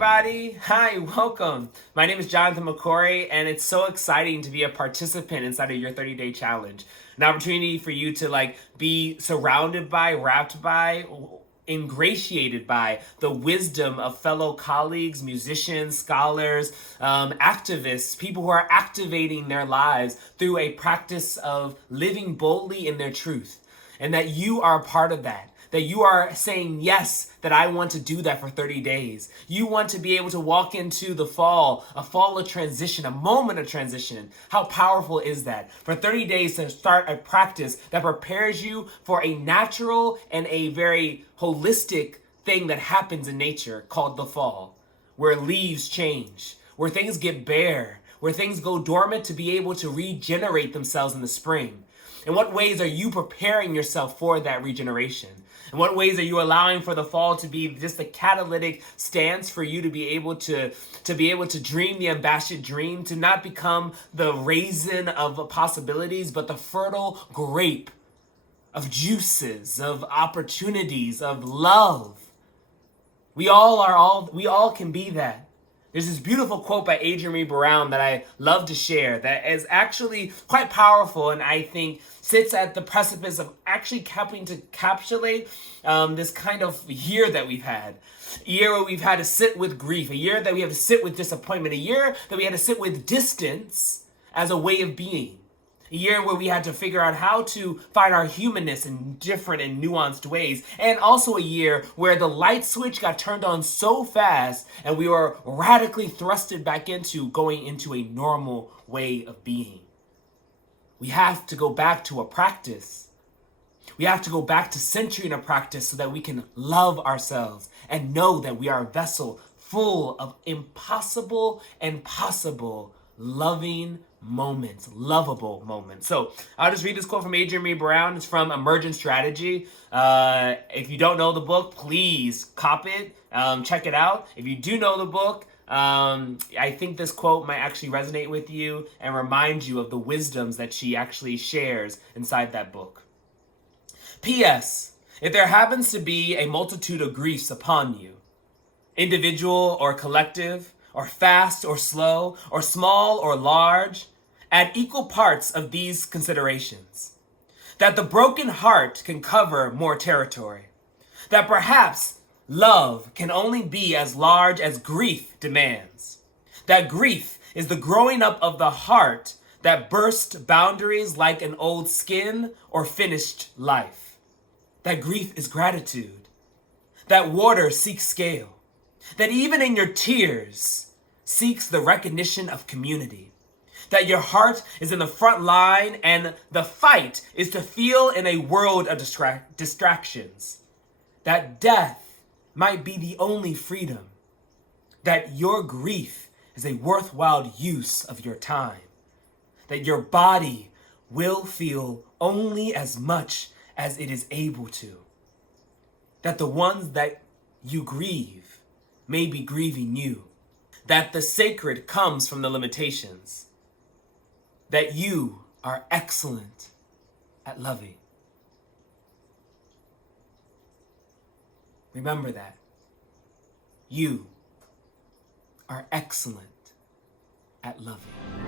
everybody. Hi, welcome. My name is Jonathan McCrory, and it's so exciting to be a participant inside of your 30-day challenge. An opportunity for you to be surrounded by, wrapped by, ingratiated by the wisdom of fellow colleagues, musicians, scholars, activists, people who are activating their lives through a practice of living boldly in their truth. And that you are a part of that. That you are saying, yes, that I want to do that for 30 days. You want to be able to walk into the fall, a fall of transition, a moment of transition. How powerful is that? For 30 days to start a practice that prepares you for a natural and a very holistic thing that happens in nature called the fall, where leaves change, where things get bare, where things go dormant to be able to regenerate themselves in the spring. In what ways are you preparing yourself for that regeneration? In what ways are you allowing for the fall to be just a catalytic stance for you to be able to dream the ambitious dream, to not become the raisin of possibilities, but the fertile grape of juices, of opportunities, of love? We all can be that. There's this beautiful quote by Adrienne that I love to share that is actually quite powerful, and I think sits at the precipice of actually helping to encapsulate this kind of year that we've had. A year where we've had to sit with grief, a year that we have to sit with disappointment, a year that we had to sit with distance as a way of being. A year where we had to figure out how to find our humanness in different and nuanced ways. And also a year where the light switch got turned on so fast and we were radically thrusted back into going into a normal way of being. We have to go back to a practice. We have to go back to centering a practice so that we can love ourselves and know that we are a vessel full of impossible and possible loving moments, lovable moments. So I'll just read this quote from Adrienne Brown. It's from Emergent Strategy. If you don't know the book, please cop it, check it out. If you do know the book, I think this quote might actually resonate with you and remind you of the wisdoms that she actually shares inside that book. P.S. If there happens to be a multitude of griefs upon you, individual or collective, or fast or slow, or small or large, add equal parts of these considerations. That the broken heart can cover more territory. That perhaps love can only be as large as grief demands. That grief is the growing up of the heart that burst boundaries like an old skin or finished life. That grief is gratitude. That water seeks scale. That even in your tears seeks the recognition of community. That your heart is in the front line and the fight is to feel in a world of distractions. That death might be the only freedom. That your grief is a worthwhile use of your time. That your body will feel only as much as it is able to. That the ones that you grieve may be grieving you. That the sacred comes from the limitations. That you are excellent at loving. Remember that. You are excellent at loving.